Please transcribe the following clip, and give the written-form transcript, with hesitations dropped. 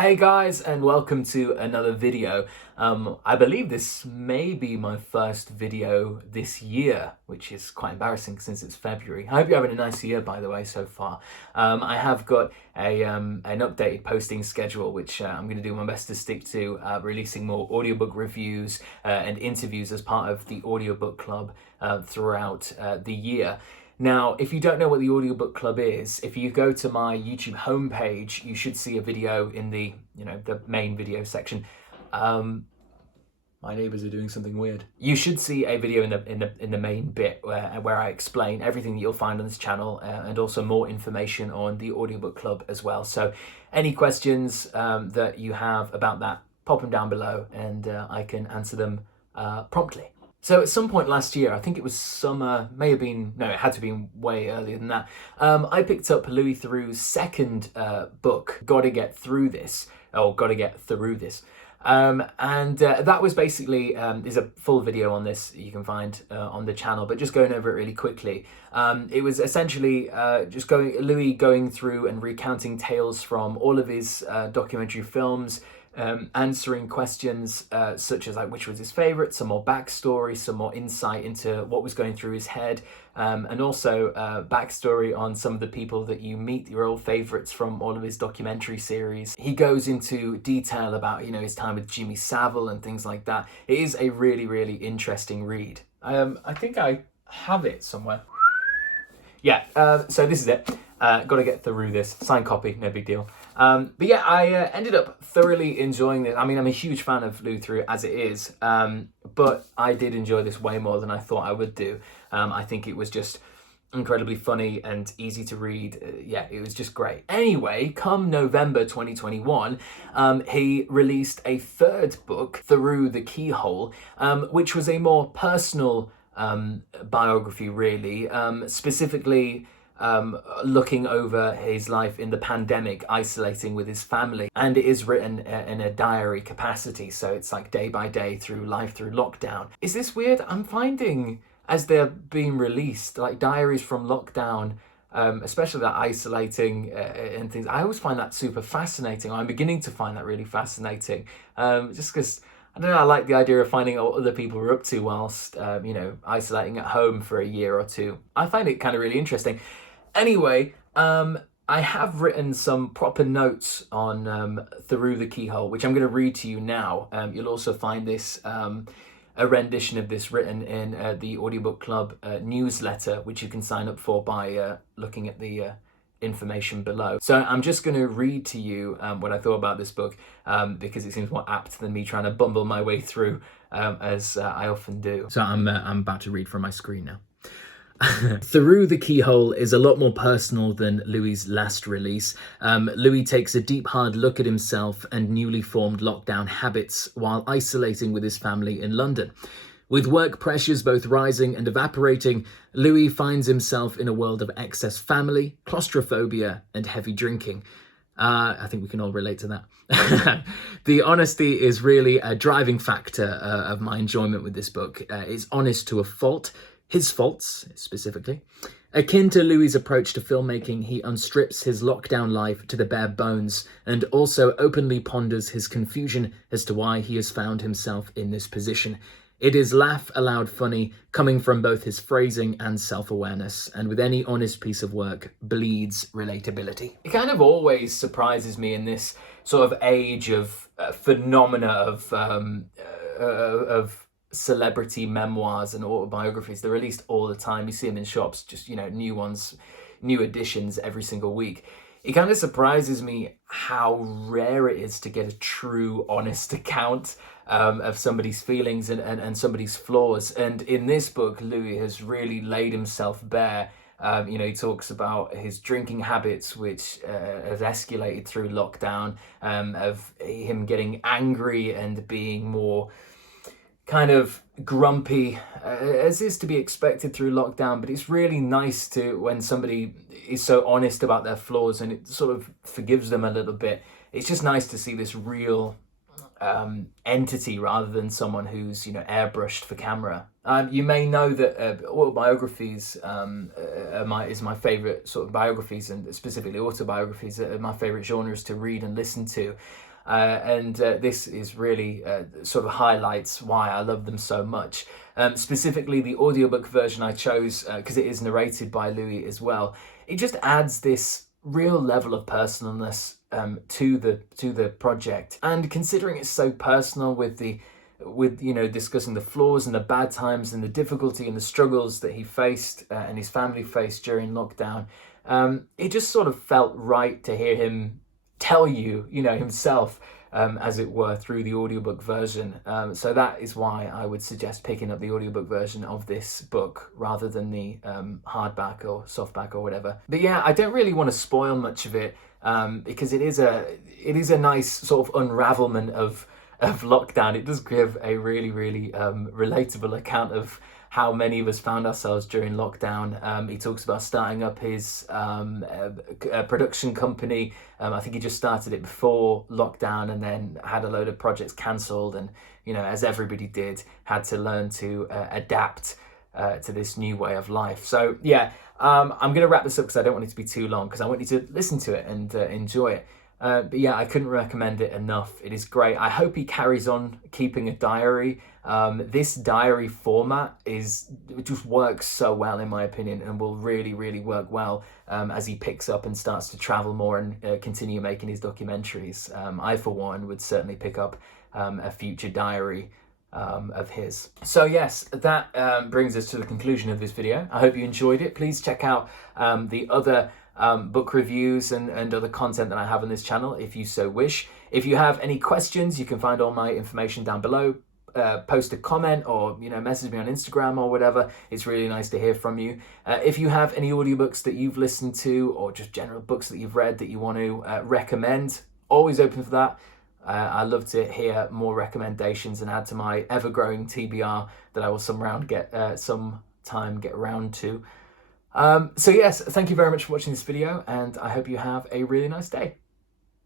Hey guys, and welcome to another video. I believe this may be my first video this year, which is quite embarrassing since it's February. I hope you're having a nice year, by the way, so far. I have got an updated posting schedule, which I'm going to do my best to stick to, releasing more audiobook reviews and interviews as part of the Audiobook Club throughout the year. Now, if you don't know what the Audiobook Club is, if you go to my YouTube homepage, you should see a video in the main video section. My neighbors are doing something weird. You should see a video in the main bit where I explain everything that you'll find on this channel and also more information on the Audiobook Club as well. So any questions that you have about that, pop them down below and I can answer them promptly. So at some point last year, I think it was summer, it had to be way earlier than that, I picked up Louis Theroux's second book, Gotta Get Through This, or Gotta Get Through This. That was basically, there's a full video on this you can find on the channel, but just going over it really quickly. It was essentially Louis going through and recounting tales from all of his documentary films, answering questions such as which was his favorite, some more backstory, some more insight into what was going through his head, and also backstory on some of the people that you meet, your old favorites from all of his documentary series. He goes into detail about his time with Jimmy Savile and things like that. It is a really, really interesting read. I think I have it somewhere. Yeah, so this is it. Gotta get through this. Signed copy, no big deal. But yeah, I ended up thoroughly enjoying this. I mean, I'm a huge fan of Louis Theroux as it is, but I did enjoy this way more than I thought I would do. I think it was just incredibly funny and easy to read. Yeah, it was just great. Anyway, come November 2021, he released a third book, Theroux the Keyhole, which was a more personal biography, really, specifically looking over his life in the pandemic, isolating with his family. And it is written in a diary capacity, so it's like day by day through life through lockdown. Is this weird? I'm finding as they're being released, like diaries from lockdown, especially that isolating and things, I always find that super fascinating. I'm beginning to find that really fascinating, just because I don't know, I like the idea of finding out what other people are up to whilst, isolating at home for a year or two. I find it kind of really interesting. Anyway, I have written some proper notes on Theroux the Keyhole, which I'm going to read to you now. You'll also find this, a rendition of this written in the Audiobook Club newsletter, which you can sign up for by looking at the information below. So I'm just going to read to you what I thought about this book, because it seems more apt than me trying to bumble my way through, as I often do. So I'm about to read from my screen now. Theroux the Keyhole is a lot more personal than Louis's last release. Louis takes a deep, hard look at himself and newly formed lockdown habits while isolating with his family in London. With work pressures both rising and evaporating, Louis finds himself in a world of excess family, claustrophobia, and heavy drinking. I think we can all relate to that. The honesty is really a driving factor of my enjoyment with this book. It's honest to a fault, his faults specifically. Akin to Louis's approach to filmmaking, he unstrips his lockdown life to the bare bones and also openly ponders his confusion as to why he has found himself in this position. It is laugh-aloud funny, coming from both his phrasing and self-awareness, and with any honest piece of work, bleeds relatability. It kind of always surprises me in this sort of age of phenomena of celebrity memoirs and autobiographies. They're released all the time. You see them in shops, just, new ones, new editions every single week. It kind of surprises me how rare it is to get a true, honest account of somebody's feelings and somebody's flaws. And in this book, Louis has really laid himself bare. He talks about his drinking habits, which has escalated through lockdown, of him getting angry and being more kind of grumpy, as is to be expected through lockdown. But it's really nice when somebody is so honest about their flaws and it sort of forgives them a little bit. It's just nice to see this real entity rather than someone who's airbrushed for camera. You may know that autobiographies is my favorite sort of biographies, and specifically autobiographies are my favorite genres to read and listen to. This is really sort of highlights why I love them so much. Specifically, the audiobook version I chose, because it is narrated by Louis as well, it just adds this real level of personalness to the project. And considering it's so personal, with you know, discussing the flaws and the bad times and the difficulty and the struggles that he faced and his family faced during lockdown, it just sort of felt right to hear him tell you, you know, himself, as it were, through the audiobook version. So that is why I would suggest picking up the audiobook version of this book rather than the hardback or softback or whatever. But yeah, I don't really want to spoil much of it, because it is a nice sort of unravelment of lockdown. It does give a really, really relatable account of how many of us found ourselves during lockdown. He talks about starting up his production company. I think he just started it before lockdown and then had a load of projects cancelled, and, you know, as everybody did, had to learn to adapt to this new way of life. So yeah, I'm going to wrap this up because I don't want it to be too long, because I want you to listen to it and enjoy it. But yeah, I couldn't recommend it enough. It is great. I hope he carries on keeping a diary. This diary format it just works so well, in my opinion, and will really, really work well as he picks up and starts to travel more and continue making his documentaries. I, for one, would certainly pick up a future diary of his. So yes, that brings us to the conclusion of this video. I hope you enjoyed it. Please check out the other book reviews and other content that I have on this channel if you so wish. If you have any questions, you can find all my information down below. Post a comment or, you know, message me on Instagram or whatever. It's really nice to hear from you. If you have any audiobooks that you've listened to, or just general books that you've read that you want to recommend, always open for that. I love to hear more recommendations and add to my ever-growing TBR that I will sometime get around to. So yes, thank you very much for watching this video, and I hope you have a really nice day.